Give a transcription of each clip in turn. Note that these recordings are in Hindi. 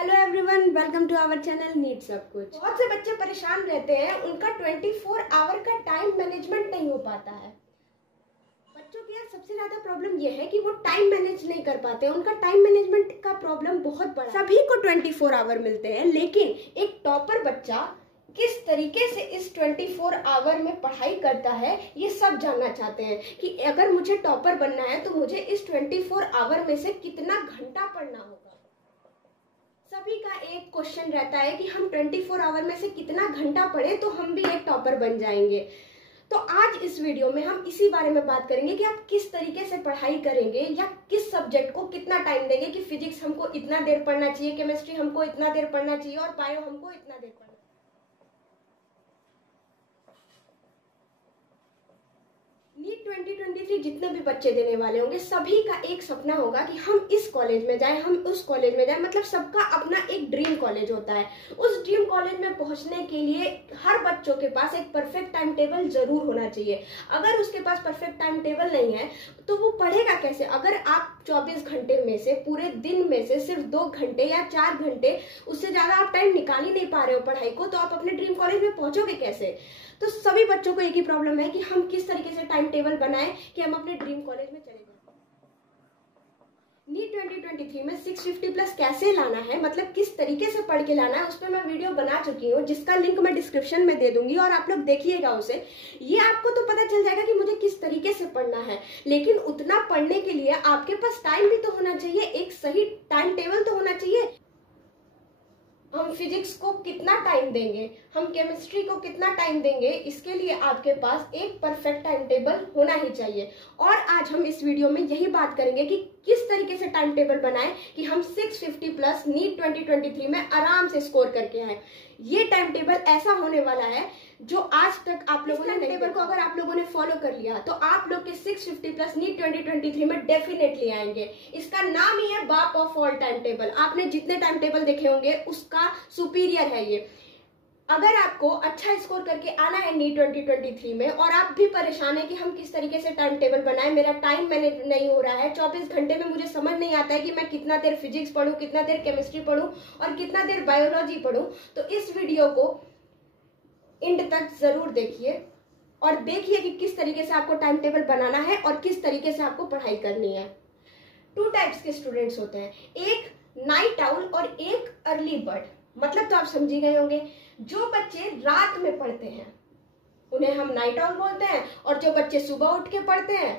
Hello everyone, welcome to our channel NEET सब कुछ। बहुत से बच्चे परेशान रहते हैं, उनका 24 आवर का टाइम मैनेजमेंट नहीं हो पाता है। बच्चों की सबसे ज्यादा प्रॉब्लम यह है कि वो टाइम मैनेज नहीं कर पाते। उनका टाइम मैनेजमेंट का प्रॉब्लम बहुत बड़ा है। सभी को 24 आवर मिलते हैं, लेकिन एक टॉपर बच्चा किस तरीके से इस 24 आवर में पढ़ाई करता है ये सब जानना चाहते हैं कि अगर मुझे टॉपर बनना है तो मुझे इस 24 आवर में से कितना घंटा पढ़ना होगा। सभी का एक क्वेश्चन रहता है कि हम 24 आवर में से कितना घंटा पढ़े तो हम भी एक टॉपर बन जाएंगे। तो आज इस वीडियो में हम इसी बारे में बात करेंगे कि आप किस तरीके से पढ़ाई करेंगे या किस सब्जेक्ट को कितना टाइम देंगे कि फिजिक्स हमको इतना देर पढ़ना चाहिए, केमिस्ट्री हमको इतना देर पढ़ना चाहिए और बायो हमको इतना देर पढ़ना चाहिए। नीट 2023 जितने भी बच्चे देने वाले होंगे सभी का एक सपना होगा कि हम इस कॉलेज में जाएं, हम उस कॉलेज में जाएं। मतलब सबका अपना एक ड्रीम कॉलेज होता है। उस ड्रीम कॉलेज में पहुंचने के लिए हर बच्चों के पास एक परफेक्ट टाइम टेबल जरूर होना चाहिए। अगर उसके पास परफेक्ट टाइम टेबल नहीं है तो वो पढ़ेगा कैसे? अगर आप 24 घंटे में से पूरे दिन में से सिर्फ 2 घंटे या 4 घंटे, उससे ज्यादा आप टाइम निकाल ही नहीं पा रहे हो पढ़ाई को, तो आप अपने ड्रीम कॉलेज में पहुंचोगे कैसे? तो सभी बच्चों को एक ही प्रॉब्लम है कि हम किस तरीके से टाइम टेबल बनाएं कि हम अपने ड्रीम कॉलेज में चले जाएं। नीट 2023 में 650 प्लस कैसे लाना है, मतलब किस तरीके से पढ़ के लाना है, उस पर मैं वीडियो बना चुकी हूँ जिसका लिंक मैं डिस्क्रिप्शन में दे दूंगी और आप लोग देखिएगा उसे। ये आपको तो पता चल जाएगा कि मुझे किस तरीके से पढ़ना है, लेकिन उतना पढ़ने के लिए आपके पास टाइम भी तो होना चाहिए, एक सही टाइम टेबल तो होना चाहिए। हम फिजिक्स को कितना टाइम देंगे, हम केमिस्ट्री को कितना टाइम देंगे, इसके लिए आपके पास एक परफेक्ट टाइम टेबल होना ही चाहिए। और आज हम इस वीडियो में यही बात करेंगे कि किस तरीके से टाइम टेबल बनाएं कि हम 650 प्लस नीट 2023 में आराम से स्कोर करके आए। ये टाइम टेबल ऐसा होने वाला है जो आज तक आप लोगों ने टेबल को अगर आप लोगों ने फॉलो कर लिया तो आप लोग के 650 प्लस नीट 2023 में डेफिनेटली आएंगे। इसका नाम ही है बाप ऑफ ऑल टाइम टेबल। आपने जितने टाइम टेबल देखे होंगे उसका सुपीरियर है ये। अगर आपको अच्छा स्कोर करके आना है नीट 2023 में और आप भी परेशान है कि हम किस तरीके से टाइम टेबल बनाएं, मेरा टाइम मैनेज नहीं हो रहा है, 24 घंटे में मुझे समझ नहीं आता है कि मैं कितना देर फिजिक्स पढूं, कितना देर केमिस्ट्री पढूं और कितना देर बायोलॉजी पढूं, तो इस वीडियो को एंड तक जरूर देखिए और देखिए कि किस तरीके से आपको टाइम टेबल बनाना है और किस तरीके से आपको पढ़ाई करनी है। 2 टाइप्स के स्टूडेंट्स होते हैं, एक नाइट आउल और एक अर्ली बर्ड। मतलब तो आप समझी गए होंगे, जो बच्चे रात में पढ़ते हैं उन्हें हम नाइट आउल बोलते हैं और जो बच्चे सुबह उठ के पढ़ते हैं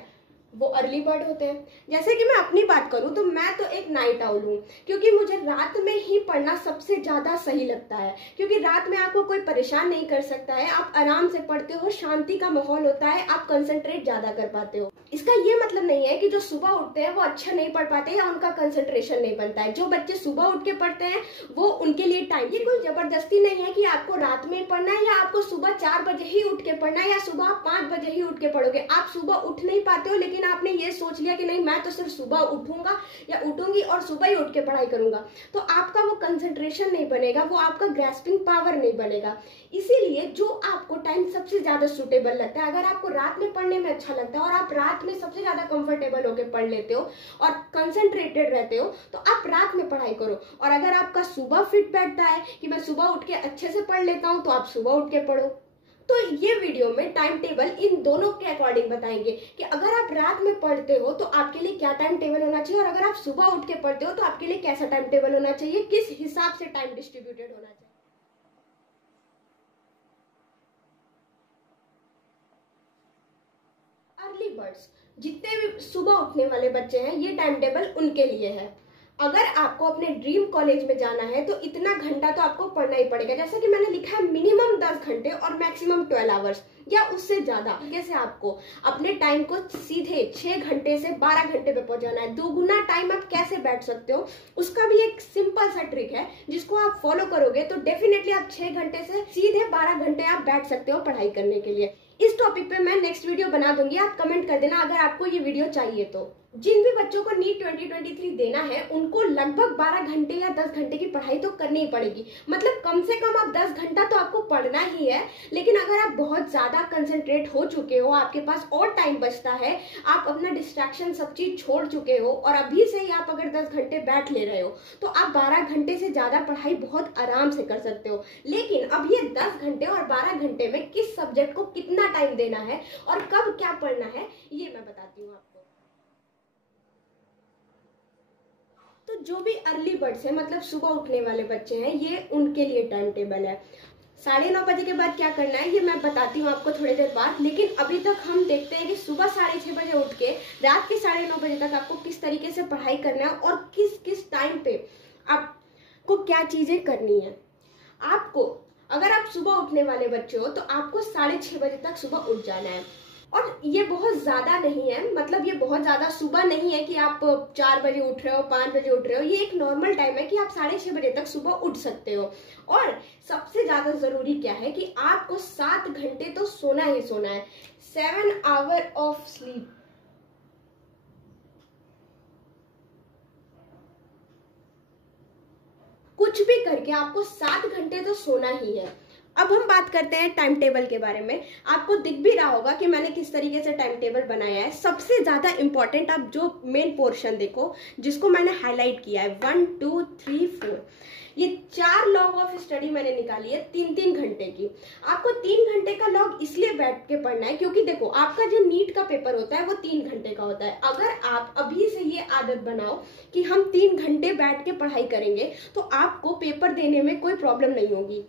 वो अर्ली बर्ड होते हैं। जैसे कि मैं अपनी बात करूं तो मैं तो एक नाइट आउल हूं, क्योंकि मुझे रात में ही पढ़ना सबसे ज्यादा सही लगता है, क्योंकि रात में आपको कोई परेशान नहीं कर सकता है, आप आराम से पढ़ते हो, शांति का माहौल होता है, आप कंसंट्रेट ज्यादा कर पाते हो। इसका ये मतलब नहीं है कि जो सुबह उठते हैं वो अच्छा नहीं पढ़ पाते या उनका कंसंट्रेशन नहीं बनता है। जो बच्चे सुबह उठ के पढ़ते हैं वो उनके लिए टाइम, ये कोई जबरदस्ती नहीं है कि आपको रात में पढ़ना है या आपको सुबह 4 बजे ही उठ के पढ़ना है या सुबह 5 बजे ही उठ के पढ़ोगे। आप सुबह उठ नहीं पाते हो लेकिन आपने ये सोच लिया कि नहीं मैं तो सिर्फ सुबह उठूंगा या उठूंगी और सुबह ही उठ के पढ़ाई करूंगा, तो आपका वो कंसंट्रेशन नहीं बनेगा, वो आपका ग्रैस्पिंग पावर नहीं बनेगा। इसीलिए जो आपको टाइम सबसे ज्यादा सुटेबल लगता है, अगर आपको रात में पढ़ने में अच्छा लगता है और आप रात में सबसे ज्यादा कंफर्टेबल होकर पढ़ लेते हो और कंसंट्रेटेड रहते हो, तो आप रात में पढ़ाई करो। और अगर आपका सुबह फिट बैठता है कि मैं सुबह उठ के अच्छे से पढ़ लेता हूं, तो आप सुबह उठ के पढ़ो। तो ये वीडियो में टाइम टेबल इन दोनों के अकॉर्डिंग बताएंगे कि अगर आप रात में पढ़ते हो तो आपके लिए क्या टाइम टेबल होना चाहिए और अगर आप सुबह उठ के पढ़ते हो तो आपके लिए कैसा टाइम टेबल होना चाहिए, किस हिसाब से टाइम डिस्ट्रीब्यूटेड होना चाहिए। अर्ली बर्ड्स, जितने भी सुबह उठने वाले बच्चे हैं, ये टाइम टेबल उनके लिए है। अगर आपको अपने ड्रीम कॉलेज में जाना है तो इतना घंटा तो आपको पढ़ना ही पड़ेगा। जैसे कि मैंने लिखा है मिनिमम 10 घंटे और मैक्सिमम 12 आवर्स या उससे ज्यादा। जैसे आपको अपने टाइम को सीधे 6 घंटे से 12 घंटे पे पहुंचाना है, दोगुना टाइम आप कैसे बैठ सकते हो, उसका भी एक सिंपल सा ट्रिक है जिसको आप फॉलो करोगे तो डेफिनेटली आप 6 घंटे से सीधे 12 घंटे आप बैठ सकते हो पढ़ाई करने के लिए। इस टॉपिक पे मैं नेक्स्ट वीडियो बना दूंगी, आप कमेंट कर देना अगर आपको ये वीडियो चाहिए तो। जिन भी बच्चों को नीट 2023 देना है उनको लगभग 12 घंटे या 10 घंटे की पढ़ाई तो करनी ही पड़ेगी। मतलब कम से कम आप 10 घंटा तो आपको पढ़ना ही है। लेकिन अगर आप बहुत ज़्यादा कंसंट्रेट हो चुके हो, आपके पास और टाइम बचता है, आप अपना डिस्ट्रैक्शन सब चीज़ छोड़ चुके हो और अभी से ही आप अगर 10 घंटे बैठ ले रहे हो तो आप 12 घंटे से ज़्यादा पढ़ाई बहुत आराम से कर सकते हो। लेकिन अब ये 10 घंटे और 12 घंटे में किस सब्जेक्ट को कितना टाइम देना है और कब क्या पढ़ना है ये मैं बताती हूँ आपको। तो जो भी अर्ली बर्ड्स है, मतलब सुबह उठने वाले बच्चे हैं, ये उनके लिए टाइम टेबल है। 9:30 बजे के बाद क्या करना है ये मैं बताती हूँ आपको थोड़ी देर बाद। लेकिन अभी तक हम देखते हैं कि सुबह 6:30 बजे उठ के रात के 9:30 बजे तक आपको किस तरीके से पढ़ाई करना है और किस किस टाइम पे आपको क्या चीजें करनी है। आपको, अगर आप सुबह उठने वाले बच्चे हो तो आपको 6:30 बजे तक सुबह उठ जाना है। और ये बहुत ज़्यादा नहीं है, मतलब ये बहुत ज़्यादा सुबह नहीं है कि आप 4 बजे उठ रहे हो, 5 बजे उठ रहे हो। ये एक नॉर्मल टाइम है कि आप 6:30 बजे तक सुबह उठ सकते हो। और सबसे ज़्यादा ज़रूरी क्या है कि आपको 7 घंटे तो सोना ही सोना है। 7 आवर ऑफ स्लीप। कुछ भी करके आपको 7 घंटे तो सोना ही है। अब हम बात करते हैं टाइम टेबल के बारे में। आपको दिख भी रहा होगा कि मैंने किस तरीके से टाइम टेबल बनाया है। सबसे ज्यादा इंपॉर्टेंट आप जो मेन पोर्शन देखो जिसको मैंने हाईलाइट किया है, 1 2 3 4, ये 4 लॉग ऑफ स्टडी मैंने निकाली है 3-3 घंटे की। आपको 3 घंटे का लॉग इसलिए बैठ के पढ़ना है क्योंकि देखो आपका जो नीट का पेपर होता है वो 3 घंटे का होता है। अगर आप अभी से ये आदत बनाओ कि हम 3 घंटे बैठ के पढ़ाई करेंगे तो आपको पेपर देने में कोई प्रॉब्लम नहीं होगी।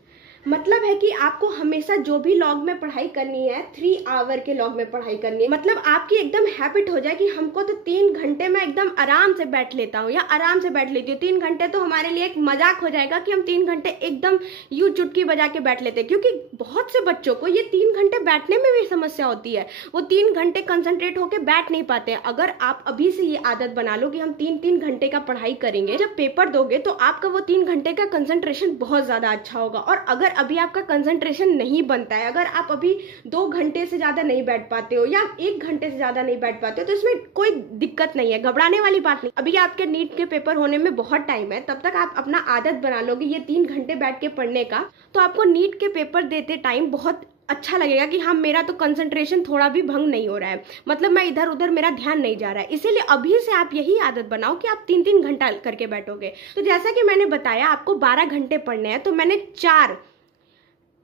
मतलब है कि आपको हमेशा जो भी लॉग में पढ़ाई करनी है 3 आवर के लॉग में पढ़ाई करनी है। मतलब आपकी एकदम हैबिट हो जाए कि हमको तो 3 घंटे में एकदम आराम से बैठ लेता हूँ या आराम से बैठ लेती हूँ। 3 घंटे तो हमारे लिए एक मजाक हो जाएगा कि हम 3 घंटे एकदम यूं चुटकी बजा के बैठ लेते हैं। क्योंकि बहुत से बच्चों को ये 3 घंटे बैठने में भी समस्या होती है, वो 3 घंटे कंसंट्रेट होकर बैठ नहीं पाते हैं। अगर आप अभी से ये आदत बना लो कि हम 3-3 घंटे का पढ़ाई करेंगे, जब पेपर दोगे तो आपका वो 3 घंटे का कंसंट्रेशन बहुत ज्यादा अच्छा होगा। और अगर अभी आपका कंसंट्रेशन नहीं बनता है, अगर आप अभी 2 घंटे से ज्यादा नहीं बैठ पाते हो या 1 घंटे से ज्यादा नहीं बैठ पाते हो तो इसमें कोई दिक्कत नहीं है, घबराने वाली बात नहीं। अभी आपके नीट के पेपर होने में बहुत टाइम है, तब तक आप अपना आदत बना लोगे ये 3 घंटे बैठ के पढ़ने का, तो आपको नीट के पेपर देते टाइम बहुत अच्छा लगेगा कि हाँ मेरा तो कंसंट्रेशन थोड़ा भी भंग नहीं हो रहा है, मतलब मैं इधर उधर मेरा ध्यान नहीं जा रहा है। इसीलिए अभी से आप यही आदत बनाओ कि आप 3-3 घंटा करके बैठोगे। तो जैसा कि मैंने बताया आपको 12 घंटे पढ़ने हैं, तो मैंने 4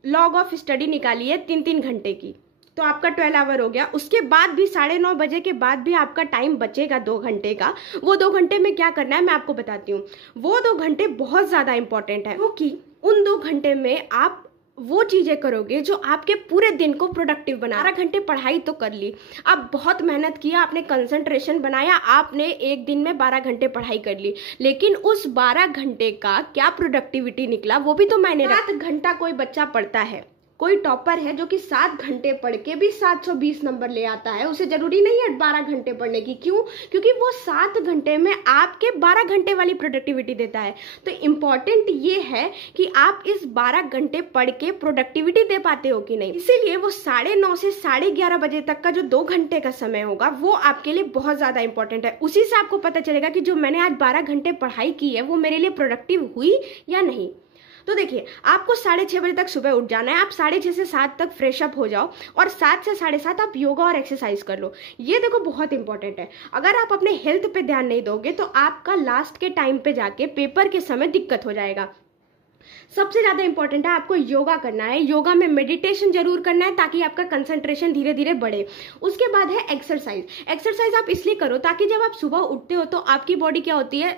लॉग ऑफ स्टडी निकाली है 3-3 घंटे की, तो आपका 12 आवर हो गया। उसके बाद भी 9:30 बजे के बाद भी आपका टाइम बचेगा 2 घंटे का। वो 2 घंटे में क्या करना है मैं आपको बताती हूँ। वो 2 घंटे बहुत ज़्यादा इंपॉर्टेंट है क्योंकि उन 2 घंटे में आप वो चीज़ें करोगे जो आपके पूरे दिन को प्रोडक्टिव बना। 12 घंटे पढ़ाई तो कर ली, आप बहुत मेहनत किया, आपने कंसंट्रेशन बनाया, आपने एक दिन में 12 घंटे पढ़ाई कर ली, लेकिन उस 12 घंटे का क्या प्रोडक्टिविटी निकला वो भी तो मैंने 7 घंटा कोई बच्चा पढ़ता है, कोई टॉपर है जो कि 7 घंटे पढ़ के भी 720 नंबर ले आता है, उसे जरूरी नहीं है 12 घंटे पढ़ने की। क्यों? क्योंकि वो 7 घंटे में आपके 12 घंटे वाली प्रोडक्टिविटी देता है। तो इम्पॉर्टेंट ये है कि आप इस 12 घंटे पढ़ के प्रोडक्टिविटी दे पाते हो कि नहीं। इसीलिए वो 9:30 से 11:30 बजे तक का जो 2 घंटे का समय होगा वो आपके लिए बहुत ज्यादा इंपॉर्टेंट है। उसी से आपको पता चलेगा कि जो मैंने आज 12 घंटे पढ़ाई की है वो मेरे लिए प्रोडक्टिव हुई या नहीं। तो देखिए आपको 6:30 बजे तक सुबह उठ जाना है। आप 6:30 से 7 तक फ्रेश अप हो जाओ और 7 से 7:30 आप योगा और एक्सरसाइज कर लो। ये देखो बहुत इंपॉर्टेंट है। अगर आप अपने हेल्थ पे ध्यान नहीं दोगे तो आपका लास्ट के टाइम पे जाके पेपर के समय दिक्कत हो जाएगा। सबसे ज्यादा इंपॉर्टेंट है आपको योगा करना है। योगा में मेडिटेशन जरूर करना है ताकि आपका कंसंट्रेशन धीरे धीरे बढ़े। उसके बाद है एक्सरसाइज। एक्सरसाइज आप इसलिए करो ताकि जब आप सुबह उठते हो तो आपकी बॉडी क्या होती है,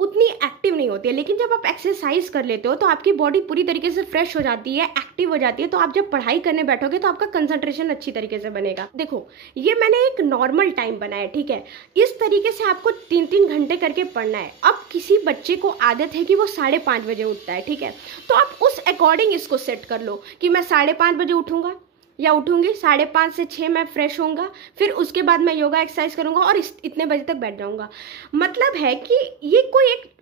उतनी एक्टिव नहीं होती है, लेकिन जब आप एक्सरसाइज कर लेते हो तो आपकी बॉडी पूरी तरीके से फ्रेश हो जाती है, एक्टिव हो जाती है। तो आप जब पढ़ाई करने बैठोगे तो आपका कंसंट्रेशन अच्छी तरीके से बनेगा। देखो ये मैंने एक नॉर्मल टाइम बनाया, ठीक है, इस तरीके से आपको 3-3 घंटे करके पढ़ना है। अब किसी बच्चे को आदत है कि वो 5:30 बजे उठता है, ठीक है, तो आप उस अकॉर्डिंग इसको सेट कर लो कि मैं 5:30 बजे उठूंगा या उठूंगी, 5:30 से 6 मैं फ्रेश होऊंगा, फिर उसके बाद मैं योगा एक्सरसाइज करूंगा और इतने बजे तक बैठ जाऊंगा। मतलब है कि ये कोई एक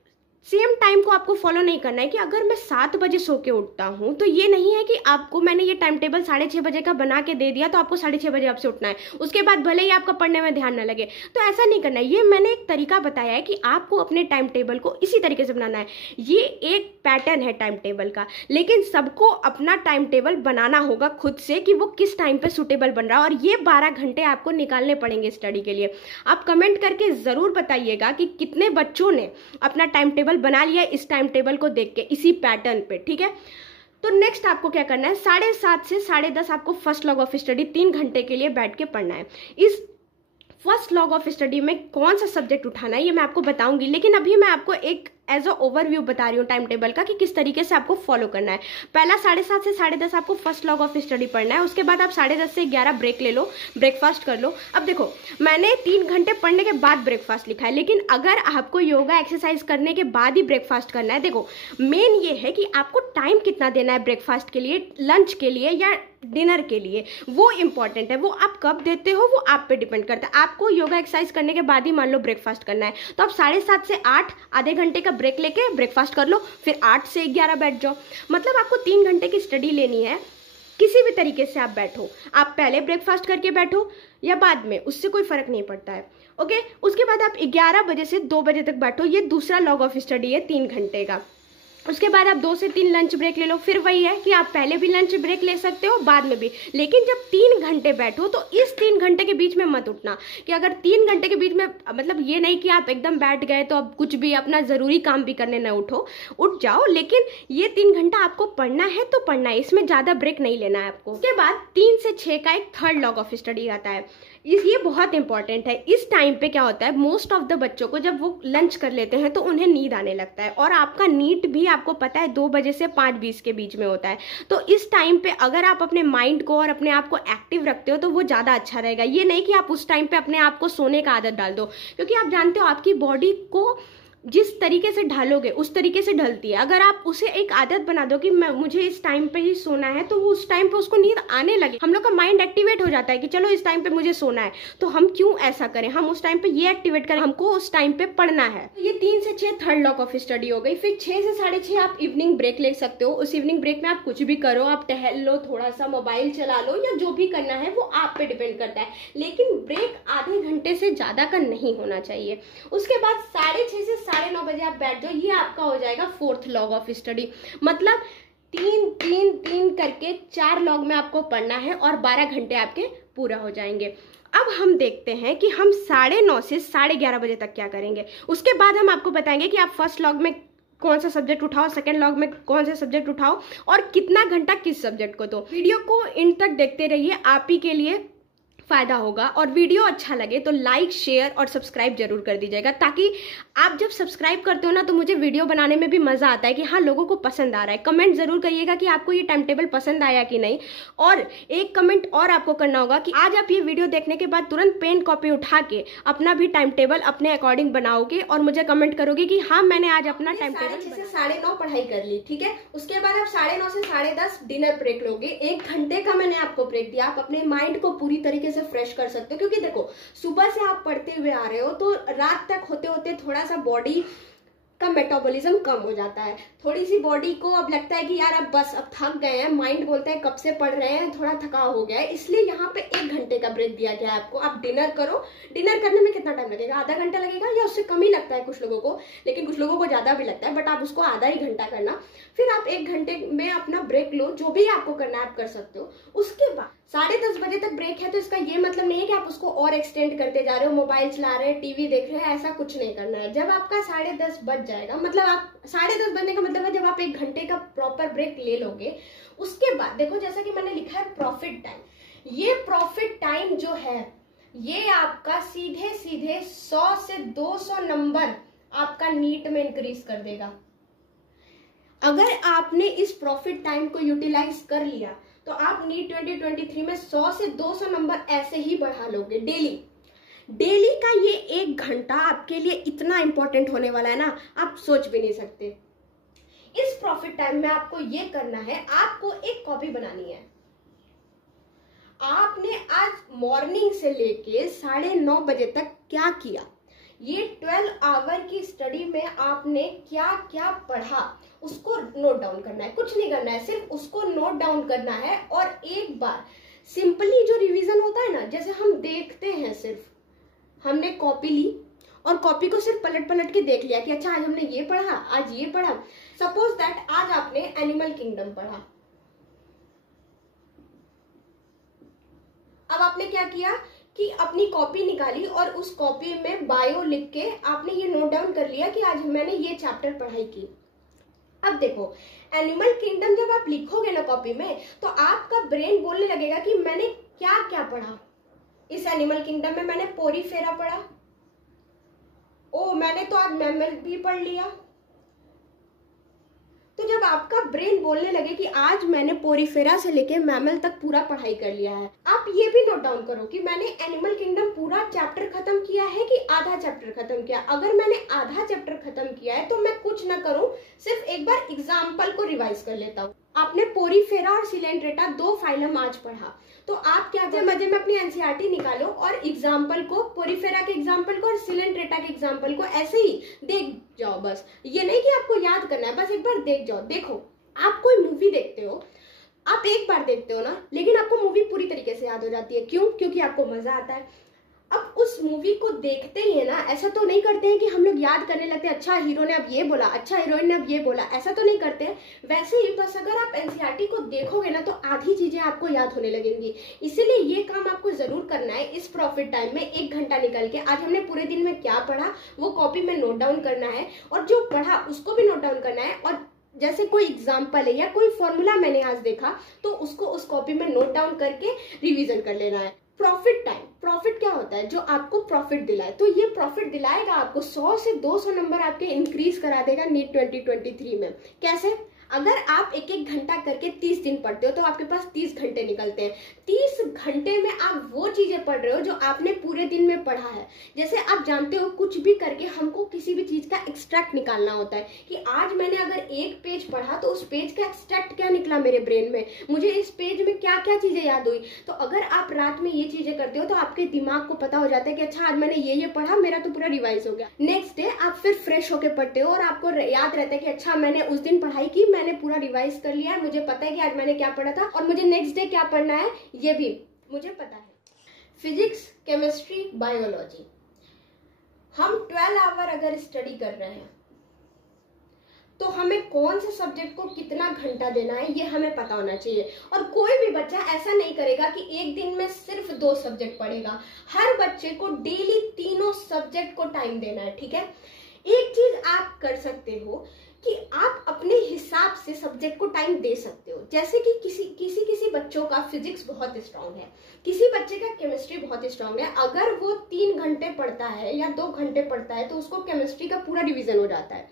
सेम टाइम को आपको फॉलो नहीं करना है कि अगर मैं 7 बजे सो के उठता हूँ तो ये नहीं है कि आपको मैंने ये टाइम टेबल 6:30 बजे का बना के दे दिया तो आपको 6:30 बजे आपसे उठना है, उसके बाद भले ही आपका पढ़ने में ध्यान ना लगे, तो ऐसा नहीं करना है। ये मैंने एक तरीका बताया है कि आपको अपने टाइम टेबल को इसी तरीके से बनाना है। ये एक पैटर्न है टाइम टेबल का, लेकिन सबको अपना टाइम टेबल बनाना होगा खुद से कि वो किस टाइम पे सूटेबल बन रहा है, और ये 12 घंटे आपको निकालने पड़ेंगे स्टडी के लिए। आप कमेंट करके ज़रूर बताइएगा कि कितने बच्चों ने अपना टाइम टेबल बना लिया इस टाइम टेबल को देख के, इसी पैटर्न पे, ठीक है। तो नेक्स्ट आपको क्या करना है, 7:30 से 10:30 आपको फर्स्ट लॉग ऑफ स्टडी 3 घंटे के लिए बैठ के पढ़ना है। इस फर्स्ट लॉग ऑफ स्टडी में कौन सा सब्जेक्ट उठाना है ये मैं आपको बताऊंगी, लेकिन अभी मैं आपको एक एज अ ओवरव्यू बता रही हूँ टाइम टेबल का कि किस तरीके से आपको फॉलो करना है। पहला 7:30 से 10:30 आपको फर्स्ट लॉग ऑफ स्टडी पढ़ना है, उसके बाद आप 10:30 से 11 ब्रेक ले लो, ब्रेकफास्ट कर लो। अब देखो मैंने 3 घंटे पढ़ने के बाद ब्रेकफास्ट लिखा है, लेकिन अगर आपको योगा एक्सरसाइज करने के बाद ही ब्रेकफास्ट करना है, देखो मेन ये है कि आपको टाइम कितना देना है ब्रेकफास्ट के लिए, लंच के लिए या डिनर के लिए, वो इंपॉर्टेंट है। वो आप कब देते हो वो आप पे डिपेंड करता है। आपको योगा एक्सरसाइज करने के बाद ही मान लो ब्रेकफास्ट करना है, तो आप 7:30 से 8 आधे घंटे का ब्रेक लेके ब्रेकफास्ट कर लो, फिर 8 से 11 बैठ जाओ। मतलब आपको 3 घंटे की स्टडी लेनी है, किसी भी तरीके से आप बैठो, आप पहले ब्रेकफास्ट करके बैठो या बाद में, उससे कोई फर्क नहीं पड़ता है, ओके। उसके बाद आप 11 बजे से 2 बजे तक बैठो, ये दूसरा लॉग ऑफ स्टडी है 3 घंटे का। उसके बाद आप 2 से 3 लंच ब्रेक ले लो, फिर वही है कि आप पहले भी लंच ब्रेक ले सकते हो बाद में भी, लेकिन जब 3 घंटे बैठो तो इस 3 घंटे के बीच में मत उठना। कि अगर 3 घंटे के बीच में, मतलब ये नहीं कि आप एकदम बैठ गए तो अब कुछ भी अपना ज़रूरी काम भी करने न उठो, उठ जाओ, लेकिन ये 3 घंटा आपको पढ़ना है तो पढ़ना है, इसमें ज़्यादा ब्रेक नहीं लेना है आपको। उसके बाद 3 से 6 का एक थर्ड लॉग ऑफ स्टडी आता है, ये बहुत इंपॉर्टेंट है। इस टाइम पे क्या होता है, मोस्ट ऑफ द बच्चों को जब वो लंच कर लेते हैं तो उन्हें नींद आने लगता है, और आपका नीट भी आपको पता है 2 बजे से 5:20 के बीच में होता है। तो इस टाइम पे अगर आप अपने माइंड को और अपने आप को एक्टिव रखते हो तो वो ज़्यादा अच्छा रहेगा। ये नहीं कि आप उस टाइम पे अपने आप को सोने का आदत डाल दो, क्योंकि आप जानते हो आपकी बॉडी को जिस तरीके से ढालोगे उस तरीके से ढलती है। अगर आप उसे एक आदत बना दो कि मुझे इस टाइम पे ही सोना है, तो वो उस टाइम पे उसको नींद आने लगे, हम लोग का माइंड एक्टिवेट हो जाता है कि चलो इस टाइम पे मुझे सोना है, तो हम क्यों ऐसा करें, हम उस टाइम पे ये एक्टिवेट करें, हमको उस टाइम पे पढ़ना है। ये 3 से 6 थर्ड लॉग ऑफ स्टडी हो गई। फिर 6 से 6:30 आप इवनिंग ब्रेक ले सकते हो। उस इवनिंग ब्रेक में आप कुछ भी करो, आप टहल लो, थोड़ा सा मोबाइल चला लो, या जो भी करना है वो आप पे डिपेंड करता है, लेकिन ब्रेक आधे घंटे से ज्यादा का नहीं होना चाहिए। उसके बाद 6:30 से 9:30 बजे आप जो ये आपका हो जाएगा फोर्थ लॉग ऑफ स्टडी। मतलब 3 करके 4 लॉग में आपको पढ़ना है और 12 घंटे आपके पूरा हो जाएंगे। अब हम देखते हैं कि हम 9:30 से 11:30 बजे तक क्या करेंगे। उसके बाद हम आपको बताएंगे कि आप फर्स्ट लॉग में कौन सा सब्जेक्ट उठाओ, सेकंड लॉग में कौन सा सब्जेक्ट उठाओ, और कितना घंटा किस सब्जेक्ट को दो। वीडियो को इन तक देखते रहिए, आप ही के लिए फायदा होगा। और वीडियो अच्छा लगे तो लाइक, शेयर और सब्सक्राइब जरूर कर दीजिएगा, ताकि आप जब सब्सक्राइब करते हो ना तो मुझे वीडियो बनाने में भी मजा आता है कि हाँ लोगों को पसंद आ रहा है। कमेंट जरूर करिएगा कि आपको ये टाइम टेबल पसंद आया कि नहीं। और एक कमेंट और आपको करना होगा कि आज आप ये वीडियो देखने के बाद तुरंत पेन कॉपी उठा के अपना भी टाइम टेबल अपने अकॉर्डिंग बनाओगे और मुझे कमेंट करोगे कि हाँ मैंने आज अपना टाइम टेबल 6 से 9:30 पढ़ाई कर ली, ठीक है। उसके बाद आप 9:30 से 10:30 डिनर ब्रेक लोगे। 1 घंटे का मैंने आपको ब्रेक दिया, आप अपने माइंड को पूरी तरीके से फ्रेश कर सकते हो, क्योंकि देखो सुबह से आप पढ़ते हुए आ रहे हो तो रात तक होते होते थोड़ा सा बॉडी का मेटाबॉलिज्म कम हो जाता है, थोड़ी सी बॉडी को अब लगता है कि यार अब बस अब थक गए हैं, माइंड बोलता है कब से पढ़ रहे हैं, थोड़ा थकाव हो गया है, इसलिए यहाँ पे 1 घंटे का ब्रेक दिया गया है आपको। आप डिनर करो। डिनर करने में कितना टाइम लगेगा, आधा घंटा लगेगा या उससे कम ही लगता है कुछ लोगों को, लेकिन कुछ लोगों को ज्यादा भी लगता है, बट आप उसको आधा ही घंटा करना। फिर आप 1 घंटे में अपना ब्रेक लो, जो भी आपको करना है आप कर सकते हो। उसके बाद 10:30 बजे तक ब्रेक है, तो इसका ये मतलब नहीं है कि आप उसको और एक्सटेंड करते जा रहे हो, मोबाइल चला रहे हैं, टीवी देख रहे हैं, ऐसा कुछ नहीं करना है। जब आपका 10:30 बज जाएगा, मतलब आप 10:30 बजने का मतलब है जब आप 1 घंटे का प्रॉपर ब्रेक ले लोगे, उसके बाद देखो जैसा कि मैंने लिखा है प्रॉफिट टाइम, ये प्रॉफिट टाइम जो है ये आपका सीधे 100 से 200 नंबर आपका नीट में इंक्रीज कर देगा। अगर आपने इस प्रॉफिट टाइम को यूटिलाइज कर लिया तो आप नीट 2023 में 100 से 200 नंबर ऐसे ही बढ़ा लोगे डेली का। ये 1 घंटा आपके लिए इतना इंपॉर्टेंट होने वाला है ना, आप सोच भी नहीं सकते। इस प्रॉफिट टाइम में आपको ये करना है, आपको एक कॉपी बनानी है। आपने आज मॉर्निंग से लेके 9:30 बजे तक क्या किया ये 12 आवर की स्टडी में आपने क्या क्या पढ़ा उसको नोट डाउन करना है। कुछ नहीं करना है, सिर्फ उसको नोट डाउन करना है। और एक बार सिंपली जो रिवीजन होता है ना, जैसे हम देखते हैं, सिर्फ हमने कॉपी ली और कॉपी को सिर्फ पलट पलट के देख लिया कि अच्छा आज हमने ये पढ़ा, आज ये पढ़ा। सपोज दैट आज आपने एनिमल किंगडम पढ़ा। अब आपने क्या किया कि अपनी कॉपी निकाली और उस कॉपी में बायो लिख के आपने ये नोट डाउन कर लिया कि आज मैंने ये चैप्टर पढ़ाई की। अब देखो, एनिमल किंगडम जब आप लिखोगे ना कॉपी में, तो आपका ब्रेन बोलने लगेगा कि मैंने क्या क्या पढ़ा इस एनिमल किंगडम में। मैंने पोरीफेरा पढ़ा, ओ मैंने तो आज मैमल भी पढ़ लिया। तो जब आपका ब्रेन बोलने लगे कि आज मैंने पोरीफेरा से लेके मैमल तक पूरा पढ़ाई कर लिया है, आप ये भी नोट डाउन करो कि मैंने एनिमल किंगडम पूरा चैप्टर खत्म किया है कि आधा चैप्टर खत्म किया। अगर मैंने आधा चैप्टर खत्म किया है तो मैं कुछ ना करूं, सिर्फ एक बार एग्जाम्पल को रिवाइज कर लेता हूँ। आपने पोरीफेरा और सिलेंट्रेटा 2 फाइलम आज पढ़ा, तो आप क्या मजे में अपनी एनसीईआरटी निकालो और एग्जाम्पल को, पोरीफेरा के एग्जाम्पल को और सिलेंट्रेटा के एग्जाम्पल को ऐसे ही देख जाओ। बस ये नहीं कि आपको याद करना है, बस एक बार देख जाओ। देखो, आप कोई मूवी देखते हो, आप एक बार देखते हो ना, लेकिन आपको मूवी पूरी तरीके से याद हो जाती है। क्यों? क्योंकि आपको मजा आता है। अब उस मूवी को देखते ही है ना, ऐसा तो नहीं करते हैं कि हम लोग याद करने लगते हैं अच्छा हीरो ने अब ये बोला, अच्छा हीरोइन ने अब ये बोला, ऐसा तो नहीं करते हैं। वैसे ही बस अगर आप एनसीईआरटी को देखोगे ना तो आधी चीजें आपको याद होने लगेंगी। इसीलिए ये काम आपको जरूर करना है इस प्रॉफिट टाइम में। 1 घंटा निकल के आज हमने पूरे दिन में क्या पढ़ा वो कॉपी में नोट डाउन करना है, और जो पढ़ा उसको भी नोट डाउन करना है। और जैसे कोई एग्जाम्पल है या कोई फॉर्मूला मैंने आज देखा तो उसको उस कॉपी में नोट डाउन करके रिवीजन कर लेना है। प्रॉफिट टाइम, प्रॉफिट क्या होता है? जो आपको प्रॉफिट दिलाए। तो ये प्रॉफिट दिलाएगा आपको 100 से 200 नंबर आपके इंक्रीज करा देगा नीट 2023 में। कैसे? अगर आप 1-1 घंटा करके 30 दिन पढ़ते हो तो आपके पास 30 घंटे निकलते हैं। 30 घंटे में आप वो चीजें पढ़ रहे हो जो आपने पूरे दिन में पढ़ा है। जैसे आप जानते हो कुछ भी करके हमको किसी भी चीज का एक्सट्रैक्ट निकालना होता है कि आज मैंने अगर 1 पेज पढ़ा तो उस पेज का एक्सट्रैक्ट क्या निकला मेरे ब्रेन में, मुझे इस पेज में क्या क्या चीजें याद हुई। तो अगर आप रात में ये चीजें करते हो तो आपके दिमाग को पता हो जाता है कि अच्छा आज मैंने ये पढ़ा, मेरा तो पूरा रिवाइज हो गया। नेक्स्ट डे आप फिर फ्रेश होकर पढ़ते हो और आपको याद रहता है कि अच्छा मैंने उस दिन पढ़ाई की, मैंने पूरा रिवाइज कर लिया है, मुझे पता है कि आज मैंने क्या पढ़ा था और मुझे नेक्स्ट डे क्या पढ़ना है ये भी मुझे पता है। फिजिक्स, केमिस्ट्री, बायोलॉजी, हम 12 आवर अगर स्टडी कर रहे हैं तो हमें कौन से सब्जेक्ट को कितना घंटा देना है ये हमें पता होना चाहिए। और कोई भी बच्चा ऐसा नहीं करेगा कि एक दिन में सिर्फ 2 सब्जेक्ट पढ़ेगा। हर बच्चे को डेली 3 सब्जेक्ट को टाइम देना है, ठीक है। एक चीज आप कर सकते हो कि आप अपने हिसाब से सब्जेक्ट को टाइम दे सकते हो। जैसे कि किसी बच्चों का फिजिक्स बहुत स्ट्रांग है, किसी बच्चे का केमिस्ट्री बहुत स्ट्रांग है। अगर वो 3 घंटे पढ़ता है या 2 घंटे पढ़ता है तो उसको केमिस्ट्री का पूरा डिवीजन हो जाता है,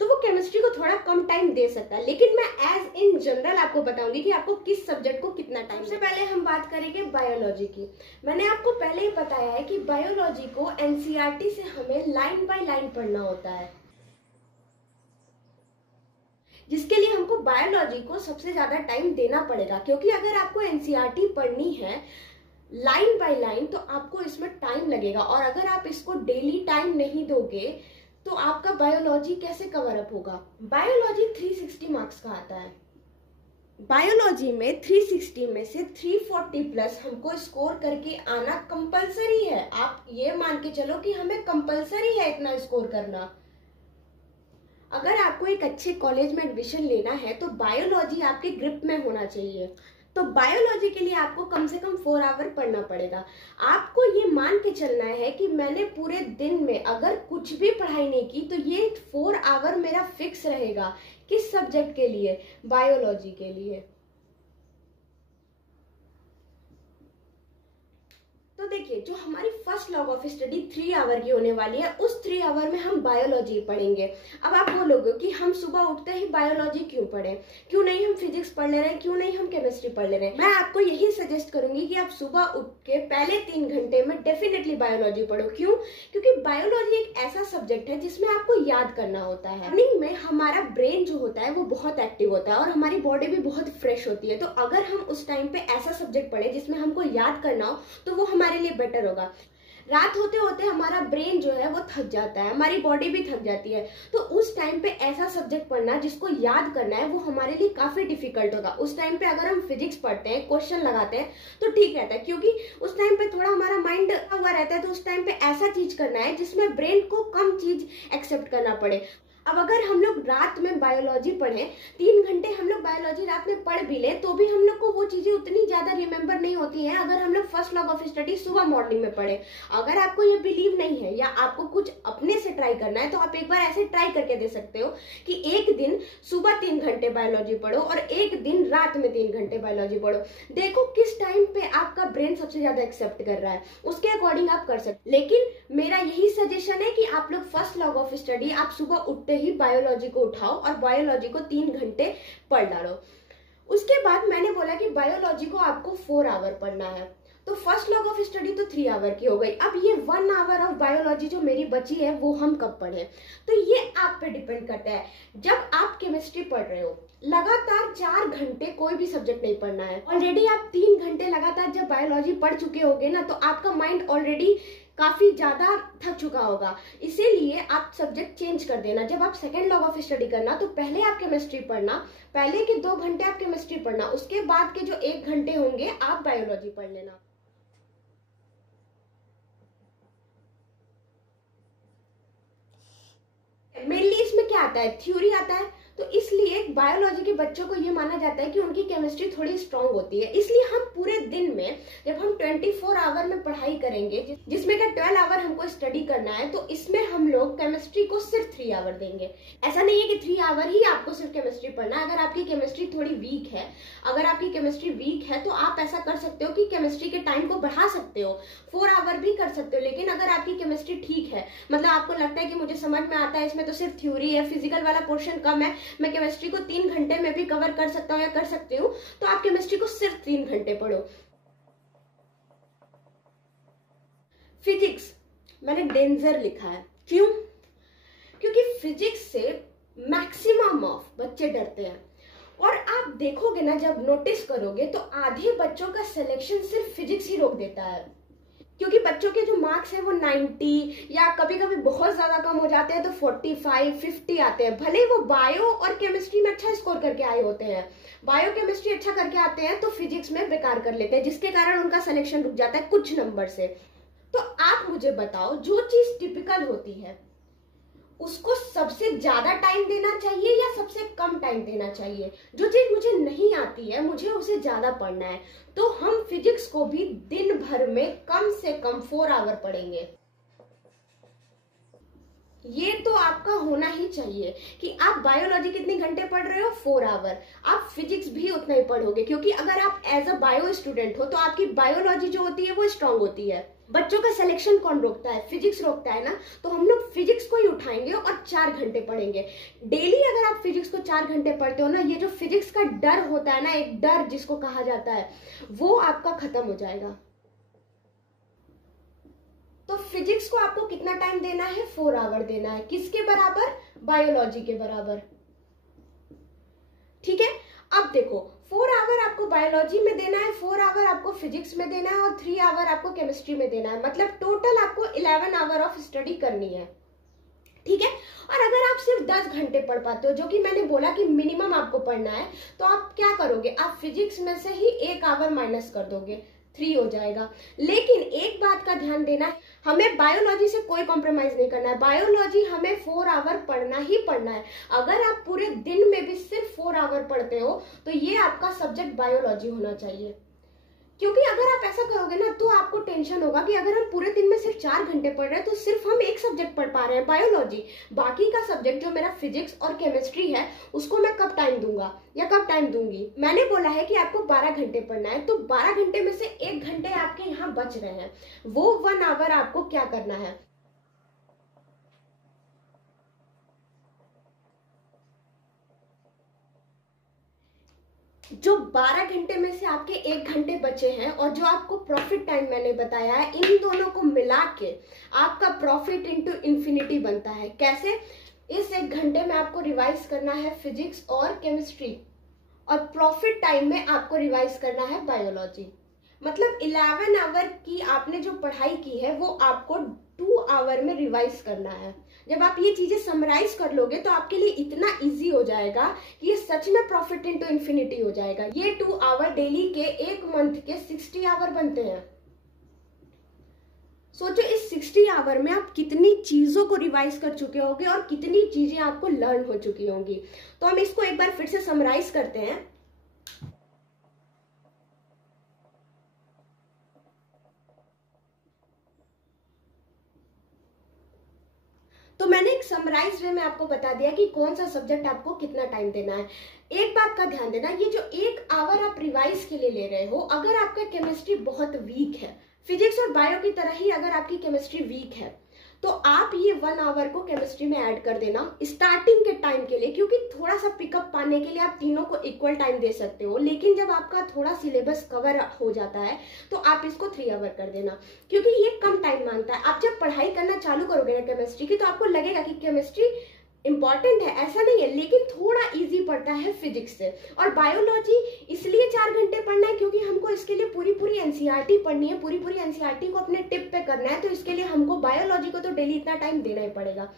तो वो केमिस्ट्री को थोड़ा कम टाइम दे सकता है। लेकिन मैं एज इन जनरल आपको बताऊंगी कि आपको किस सब्जेक्ट को कितना टाइम। सबसे पहले हम बात करेंगे बायोलॉजी की। मैंने आपको पहले ही बताया है कि बायोलॉजी को एनसीईआरटी से हमें लाइन बाय लाइन पढ़ना होता है, जिसके लिए हमको बायोलॉजी को सबसे ज्यादा टाइम देना पड़ेगा। क्योंकि अगर आपको एनसीईआरटी पढ़नी है लाइन बाय लाइन तो आपको इसमें टाइम लगेगा, और अगर आप इसको डेली टाइम नहीं दोगे तो आपका बायोलॉजी कैसे कवर अप होगा। बायोलॉजी 360 मार्क्स का आता है। बायोलॉजी में 360 में से 340 प्लस हमको स्कोर करके आना कंपलसरी है। आप ये मान के चलो कि हमें कंपलसरी है इतना स्कोर करना। अगर आपको एक अच्छे कॉलेज में एडमिशन लेना है तो बायोलॉजी आपके ग्रिप में होना चाहिए। तो बायोलॉजी के लिए आपको कम से कम 4 आवर पढ़ना पड़ेगा। आपको ये मान के चलना है कि मैंने पूरे दिन में अगर कुछ भी पढ़ाई नहीं की तो ये 4 आवर मेरा फिक्स रहेगा। किस सब्जेक्ट के लिए? बायोलॉजी के लिए। तो देखिए, जो हमारी first log of study 3 hour की होने वाली है, उस 3 आवर में हम बायोलॉजी पढ़ेंगे। अब आप बोलोगे कि हम सुबह उठते ही बायोलॉजी क्यों पढ़ें, क्यों नहीं हम फिजिक्स पढ़ ले रहे हैं, क्यों नहीं हम केमिस्ट्री पढ़ ले रहे हैं। मैं आपको यही सजेस्ट करूंगी कि आप सुबह उठ के पहले 3 घंटे में डेफिनेटली बायोलॉजी पढ़ो। क्यों? क्योंकि बायोलॉजी एक ऐसा सब्जेक्ट है जिसमें आपको याद करना होता है। मॉर्निंग में हमारा ब्रेन जो होता है वो बहुत एक्टिव होता है और हमारी बॉडी भी बहुत फ्रेश होती है। तो अगर हम उस टाइम पे ऐसा सब्जेक्ट पढ़े जिसमें हमको याद करना हो तो वो हमारे लिए बेटर होगा। रात होते होते हमारा ब्रेन जो है वो थक जाता है, हमारी बॉडी भी थक जाती है। तो उस टाइम पे ऐसा सब्जेक्ट पढ़ना जिसको याद करना है वो हमारे लिए काफी डिफिकल्ट होगा। उस टाइम पे अगर हम फिजिक्स पढ़ते हैं, क्वेश्चन लगाते हैं तो ठीक रहता है, क्योंकि उस टाइम पे थोड़ा हमारा माइंड हुआ रहता है। तो उस टाइम पे ऐसा चीज करना है जिसमें ब्रेन को कम चीज एक्सेप्ट करना पड़े। अब अगर हम लोग रात में बायोलॉजी पढ़ें, 3 घंटे हम लोग बायोलॉजी रात में पढ़ भी लें, तो भी हम लोग को वो चीजें उतनी ज्यादा रिमेम्बर नहीं होती हैं अगर हम लोग फर्स्ट लॉ ऑफ स्टडी सुबह मॉर्निंग में पढ़े। अगर आपको ये बिलीव नहीं है या आपको कुछ अपने से ट्राई करना है तो आप एक बार ऐसे ट्राई करके दे सकते हो कि एक दिन सुबह 3 घंटे बायोलॉजी पढ़ो और एक दिन रात में 3 घंटे बायोलॉजी पढ़ो। देखो किस टाइम पे आपका ब्रेन सबसे ज्यादा एक्सेप्ट कर रहा है, उसके अकॉर्डिंग आप कर सकते। लेकिन मेरा यही सजेशन है कि आप लोग फर्स्ट लॉ ऑफ स्टडी आप सुबह उठते ही बायोलॉजी को उठाओ और बायोलॉजी को 3 घंटे पढ़ डालो। उसके बाद मैंने बोला कि बायोलॉजी को आपको 4 आवर पढ़ना है, तो फर्स्ट लॉ ऑफ स्टडी तो 3 आवर की हो गई। अब ये 1 आवर ऑफ बायोलॉजी जो मेरी बची है वो हम कब पढ़े, तो ये आप पे डिपेंड करता है। जब आप केमिस्ट्री पढ़ रहे हो, लगातार 4 घंटे कोई भी सब्जेक्ट नहीं पढ़ना है। ऑलरेडी आप 3 घंटे लगातार जब बायोलॉजी पढ़ चुके होगे ना, तो आपका माइंड ऑलरेडी काफी ज्यादा थक चुका होगा, इसीलिए आप सब्जेक्ट चेंज कर देना। जब आप सेकेंड लॉ ऑफ स्टडी करना तो पहले आप केमिस्ट्री पढ़ना, पहले के 2 घंटे आप केमिस्ट्री पढ़ना, उसके बाद के जो 1 घंटे होंगे आप बायोलॉजी पढ़ लेना। मेनली इसमें क्या आता है, थ्योरी आता है, तो इसलिए बायोलॉजी के बच्चों को ये माना जाता है कि उनकी केमिस्ट्री थोड़ी स्ट्रांग होती है। इसलिए हम पूरे दिन में जब हम 24 आवर में पढ़ाई करेंगे, जिसमें का 12 आवर हमको स्टडी करना है, तो इसमें हम लोग केमिस्ट्री को सिर्फ 3 आवर देंगे। ऐसा नहीं है कि 3 आवर ही आपको सिर्फ केमिस्ट्री पढ़ना है। अगर आपकी केमिस्ट्री थोड़ी वीक है, अगर आपकी केमिस्ट्री वीक है तो आप ऐसा कर सकते हो कि केमिस्ट्री के टाइम को बढ़ा सकते हो, 4 आवर भी कर सकते हो। लेकिन अगर आपकी केमिस्ट्री ठीक है, मतलब आपको लगता है कि मुझे समझ में आता है, इसमें तो सिर्फ थ्योरी है, फिजिकल वाला पोर्शन कम है, मैं केमिस्ट्री को 3 घंटे में भी कवर कर सकता हूँ या कर सकती हूँ, तो आप केमिस्ट्री को सिर्फ 3 घंटे पढ़ो। फिजिक्स मैंने डेंजर लिखा है, क्यों? क्योंकि फिजिक्स से मैक्सिमम ऑफ बच्चे डरते हैं। और आप देखोगे ना, जब नोटिस करोगे तो आधे बच्चों का सिलेक्शन सिर्फ फिजिक्स ही रोक देता है, क्योंकि बच्चों के जो मार्क्स हैं वो 90 या कभी कभी बहुत ज्यादा कम हो जाते हैं तो 45, 50 आते हैं। भले वो बायो और केमिस्ट्री में अच्छा स्कोर करके आए होते हैं, बायो केमिस्ट्री अच्छा करके आते हैं तो फिजिक्स में बेकार कर लेते हैं, जिसके कारण उनका सिलेक्शन रुक जाता है कुछ नंबर से। तो आप मुझे बताओ, जो चीज टिपिकल होती है उसको सबसे ज्यादा टाइम देना चाहिए या सबसे कम टाइम देना चाहिए? जो चीज मुझे नहीं आती है मुझे उसे ज्यादा पढ़ना है, तो हम फिजिक्स को भी दिन भर में कम से कम 4 आवर पढ़ेंगे। ये तो आपका होना ही चाहिए कि आप बायोलॉजी कितने घंटे पढ़ रहे हो, 4 आवर। आप फिजिक्स भी उतना ही पढ़ोगे, क्योंकि अगर आप एज अ बायो स्टूडेंट हो तो आपकी बायोलॉजी जो होती है वो स्ट्रांग होती है। बच्चों का सिलेक्शन कौन रोकता है? फिजिक्स रोकता है ना, तो हम लोग फिजिक्स को ही उठाएंगे और 4 घंटे पढ़ेंगे डेली। अगर आप फिजिक्स को 4 घंटे पढ़ते हो ना, ये जो फिजिक्स का डर होता है ना, एक डर जिसको कहा जाता है, वो आपका खत्म हो जाएगा। तो फिजिक्स को आपको कितना टाइम देना है? 4 आवर देना है। किसके बराबर? बायोलॉजी के बराबर। ठीक है, अब देखो 4 आवर आपको बायोलॉजी में देना है, 4 आवर आपको फिजिक्स में देना है और 3 आवर आपको केमिस्ट्री में देना है। मतलब टोटल आपको 11 आवर ऑफ स्टडी करनी है। ठीक है, और अगर आप सिर्फ 10 घंटे पढ़ पाते हो, जो कि मैंने बोला कि मिनिमम आपको पढ़ना है, तो आप क्या करोगे? आप फिजिक्स में से ही 1 आवर माइनस कर दोगे, 3 हो जाएगा। लेकिन एक बात का ध्यान देना है, हमें बायोलॉजी से कोई कॉम्प्रोमाइज नहीं करना है। बायोलॉजी हमें 4 आवर पढ़ना ही पढ़ना है। अगर आप पूरे दिन में भी सिर्फ 4 आवर पढ़ते हो तो ये आपका सब्जेक्ट बायोलॉजी होना चाहिए। क्योंकि अगर आप ऐसा करोगे ना तो आपको टेंशन होगा कि अगर हम पूरे दिन में सिर्फ 4 घंटे पढ़ रहे हैं तो सिर्फ हम एक सब्जेक्ट पढ़ पा रहे हैं, बायोलॉजी। बाकी का सब्जेक्ट जो मेरा फिजिक्स और केमिस्ट्री है उसको मैं कब टाइम दूंगा या कब टाइम दूंगी? मैंने बोला है कि आपको 12 घंटे पढ़ना है, तो 12 घंटे में से 1 घंटे आपके यहाँ बच रहे हैं, वो 1 आवर आपको क्या करना है? जो 12 घंटे में से आपके 1 घंटे बचे हैं और जो आपको प्रॉफिट टाइम मैंने बताया है, इन दोनों को मिला के आपका प्रॉफिट इंटू इंफिनिटी बनता है। कैसे? इस 1 घंटे में आपको रिवाइज करना है फिजिक्स और केमिस्ट्री, और प्रॉफिट टाइम में आपको रिवाइज करना है बायोलॉजी। मतलब 11 आवर की आपने जो पढ़ाई की है वो आपको 2 आवर में रिवाइज करना है। जब आप ये चीजें समराइज कर लोगे तो आपके लिए इतना इजी हो जाएगा कि ये सच में प्रॉफिट इनटू इंफिनिटी हो जाएगा। ये 2 आवर डेली के 1 मंथ के 60 आवर बनते हैं। सोचो इस 60 आवर में आप कितनी चीजों को रिवाइज कर चुके होंगे और कितनी चीजें आपको लर्न हो चुकी होंगी। तो हम इसको एक बार फिर से समराइज करते हैं। तो मैंने एक समराइज वे में आपको बता दिया कि कौन सा सब्जेक्ट आपको कितना टाइम देना है। एक बात का ध्यान देना, ये जो 1 आवर आप रिवाइज के लिए ले रहे हो, अगर आपका केमिस्ट्री बहुत वीक है, फिजिक्स और बायो की तरह ही अगर आपकी केमिस्ट्री वीक है, तो आप ये 1 आवर को केमिस्ट्री में ऐड कर देना स्टार्टिंग के टाइम के लिए, क्योंकि थोड़ा सा पिकअप पाने के लिए आप तीनों को इक्वल टाइम दे सकते हो। लेकिन जब आपका थोड़ा सिलेबस कवर हो जाता है तो आप इसको 3 आवर कर देना, क्योंकि ये कम टाइम मांगता है। आप जब पढ़ाई करना चालू करोगे ना केमिस्ट्री की, तो आपको लगेगा कि केमिस्ट्री इंपॉर्टेंट है, ऐसा नहीं है, लेकिन थोड़ा इजी पड़ता है फिजिक्स से। और बायोलॉजी इसलिए 4 घंटे पढ़ना है क्योंकि हमको इसके लिए पूरी एनसीईआरटी पढ़नी है, पूरी एनसीईआरटी को अपने टिप पे करना है। तो इसके लिए हमको बायोलॉजी को तो डेली इतना टाइम देना ही पड़ेगा।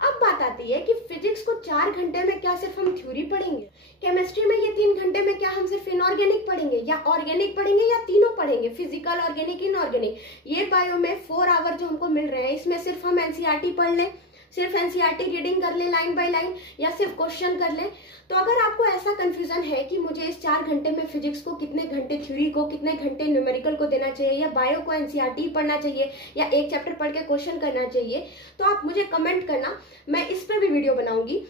अब बात आती है कि फिजिक्स को 4 घंटे में क्या सिर्फ हम थ्योरी पढ़ेंगे, केमिस्ट्री में ये 3 घंटे में क्या हम सिर्फ इनऑर्गेनिक पढ़ेंगे या ऑर्गेनिक पढ़ेंगे, या तीनों पढ़ेंगे, फिजिकल, ऑर्गेनिक, इनऑर्गेनिक। ये बायो में 4 आवर जो हमको मिल रहे हैं, इसमें सिर्फ हम एनसीईआरटी पढ़ लें, सिर्फ एनसीईआरटी रीडिंग कर ले लाइन बाय लाइन, या सिर्फ क्वेश्चन कर ले। तो अगर आपको ऐसा कंफ्यूजन है कि मुझे इस 4 घंटे में फिजिक्स को कितने घंटे थ्योरी को, कितने घंटे न्यूमेरिकल को देना चाहिए, या बायो को एनसीईआरटी पढ़ना चाहिए, या एक चैप्टर पढ़ के क्वेश्चन करना चाहिए, तो आप मुझे कमेंट करना, मैं इस पर भी वीडियो बनाऊंगी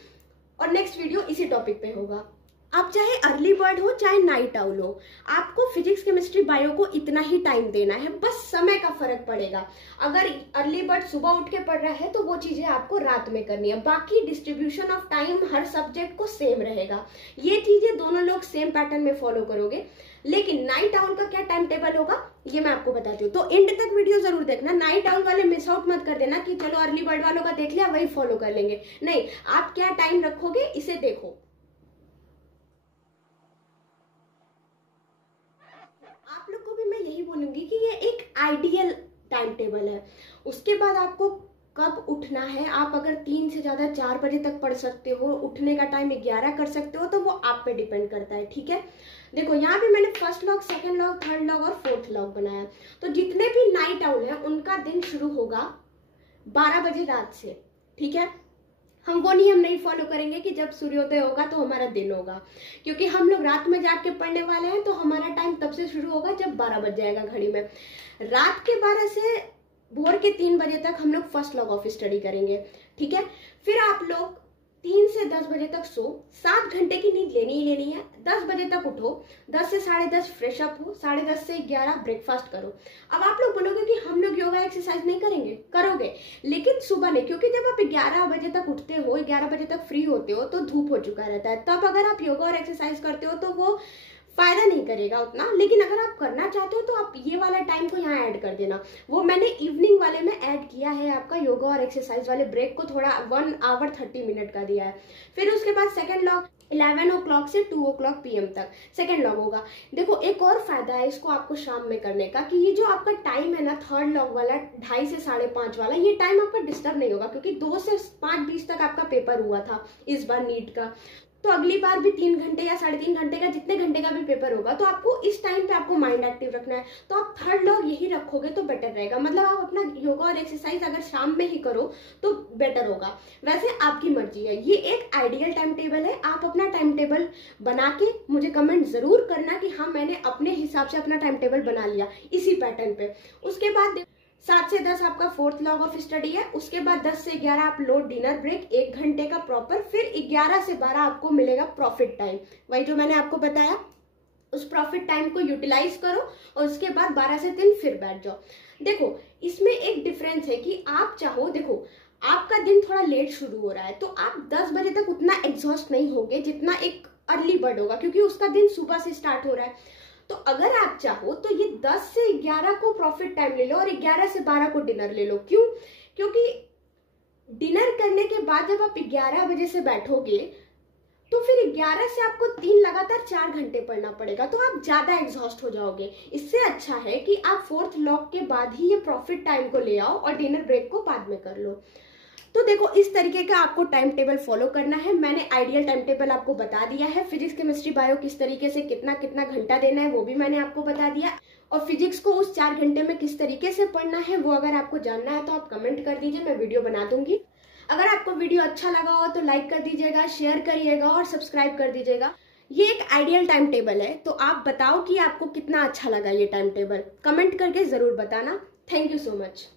और नेक्स्ट वीडियो इसी टॉपिक पे होगा। आप चाहे अर्ली बर्ड हो चाहे नाइट आउल हो, आपको फिजिक्स, केमिस्ट्री, बायो को इतना ही टाइम देना है, बस समय का फर्क पड़ेगा। अगर अर्ली बर्ड सुबह उठ के पढ़ रहा है तो वो चीजें आपको रात में करनी है, बाकी distribution of time her subject को सेम रहेगा। ये चीजें दोनों लोग सेम पैटर्न में फॉलो करोगे। लेकिन नाइट आउल का क्या टाइम टेबल होगा ये मैं आपको बताती हूँ, तो एंड तक वीडियो जरूर देखना। नाइट आउल वाले मिस आउट मत कर देना कि चलो अर्ली बर्ड वालों का देख लिया वही फॉलो कर लेंगे, नहीं, आप क्या टाइम रखोगे इसे देखो। आप लोग को भी मैं यही बोलूंगी कि ये एक आइडियल टाइम टेबल है। उसके बाद आपको कब उठना है, आप अगर 3 से ज्यादा 4 बजे तक पढ़ सकते हो, उठने का टाइम 11 कर सकते हो, तो वो आप पे डिपेंड करता है, ठीक है। देखो यहाँ पे मैंने first log, second log, third log और फोर्थ लॉग बनाया। तो जितने भी नाइट आउल है उनका दिन शुरू होगा 12 बजे रात से, ठीक है। हम वो नियम नहीं फॉलो करेंगे कि जब सूर्योदय होगा तो हमारा दिन होगा, क्योंकि हम लोग रात में जाग के पढ़ने वाले हैं, तो हमारा टाइम तब से शुरू होगा जब 12 बज जाएगा घड़ी में। रात के 12 से भोर के 3 बजे तक हम लोग फर्स्ट लॉग ऑफ स्टडी करेंगे, ठीक है। फिर आप लोग 3 से 10 बजे तक सो, 7 घंटे की नींद लेनी ही लेनी है। 10 बजे तक उठो, 10 से 10:30 फ्रेश अप हो, 10:30 से 11 ब्रेकफास्ट करो। अब आप लोग बोलोगे कि हम लोग योगा एक्सरसाइज नहीं करेंगे, करोगे, लेकिन सुबह नहीं, क्योंकि जब आप 11 बजे तक उठते हो, 11 बजे तक फ्री होते हो, तो धूप हो चुका रहता है। तब अगर आप योगा और एक्सरसाइज करते हो तो वो फायदा नहीं करेगा उतना। लेकिन अगर आप करना चाहते हो तो आप ये वाला टाइम को यहाँ ऐड कर देना। वो मैंने इवनिंग वाले में ऐड किया है, आपका योगा और एक्सरसाइज वाले ब्रेक को थोड़ा 1 आवर 30 मिनट का दिया है। फिर उसके बाद सेकंड लॉग 11 o'clock से 2 o'clock PM तक सेकंड लॉग होगा। देखो एक और फायदा है इसको आपको शाम में करने का, कि ये जो आपका टाइम है ना थर्ड लॉग वाला 2:30 से 5:30 वाला, ये टाइम आपका डिस्टर्ब नहीं होगा, क्योंकि 2 से 5:20 तक आपका पेपर हुआ था इस बार नीट का। तो अगली बार भी 3 घंटे या 3.5 घंटे का, जितने घंटे का भी पेपर होगा, तो आपको इस टाइम पे आपको माइंड एक्टिव रखना है। तो आप थर्ड लॉग यही रखोगे तो बेटर रहेगा। मतलब आप अपना योगा और एक्सरसाइज अगर शाम में ही करो तो बेटर होगा। वैसे आपकी मर्जी है, ये एक आइडियल टाइम टेबल है। आप अपना टाइम टेबल बना के मुझे कमेंट जरूर करना कि हाँ मैंने अपने हिसाब से अपना टाइम टेबल बना लिया इसी पैटर्न पे। उसके बाद 7 से 10 आपका फोर्थ लॉग ऑफ स्टडी है। उसके बाद 10 से 11 आप लो डिनर ब्रेक 1 घंटे का प्रॉपर। फिर 11 से 12 आपको मिलेगा प्रॉफिट टाइम, वही जो मैंने आपको बताया, उस प्रॉफिट टाइम को यूटिलाइज करो। और उसके बाद 12 से 3 फिर बैठ जाओ। देखो इसमें एक डिफरेंस है कि आप चाहो, देखो आपका दिन थोड़ा लेट शुरू हो रहा है तो आप 10 बजे तक उतना एग्जॉस्ट नहीं होगे जितना एक अर्ली बर्ड होगा, क्योंकि उसका दिन सुबह से स्टार्ट हो रहा है। तो अगर आप चाहो तो ये 10 से 11 को प्रॉफिट टाइम ले लो और 11 से 12 को डिनर ले लो। क्यों? क्योंकि डिनर करने के बाद जब आप 11 बजे से बैठोगे तो फिर 11 से आपको 3 लगातार 4 घंटे पढ़ना पड़ेगा, तो आप ज्यादा एग्जॉस्ट हो जाओगे। इससे अच्छा है कि आप 4th लॉक के बाद ही ये प्रॉफिट टाइम को ले आओ और डिनर ब्रेक को बाद में कर लो। तो देखो, इस तरीके का आपको टाइम टेबल फॉलो करना है। मैंने आइडियल टाइम टेबल आपको बता दिया है। फिजिक्स, केमिस्ट्री, बायो किस तरीके से कितना कितना घंटा देना है वो भी मैंने आपको बता दिया, और फिजिक्स को उस 4 घंटे में किस तरीके से पढ़ना है वो अगर आपको जानना है तो आप कमेंट कर दीजिए, मैं वीडियो बना दूंगी। अगर आपको वीडियो अच्छा लगा हो तो लाइक कर दीजिएगा, शेयर करिएगा और सब्सक्राइब कर दीजिएगा। ये एक आइडियल टाइम टेबल है, तो आप बताओ कि आपको कितना अच्छा लगा ये टाइम टेबल, कमेंट करके जरूर बताना। Thank you so much.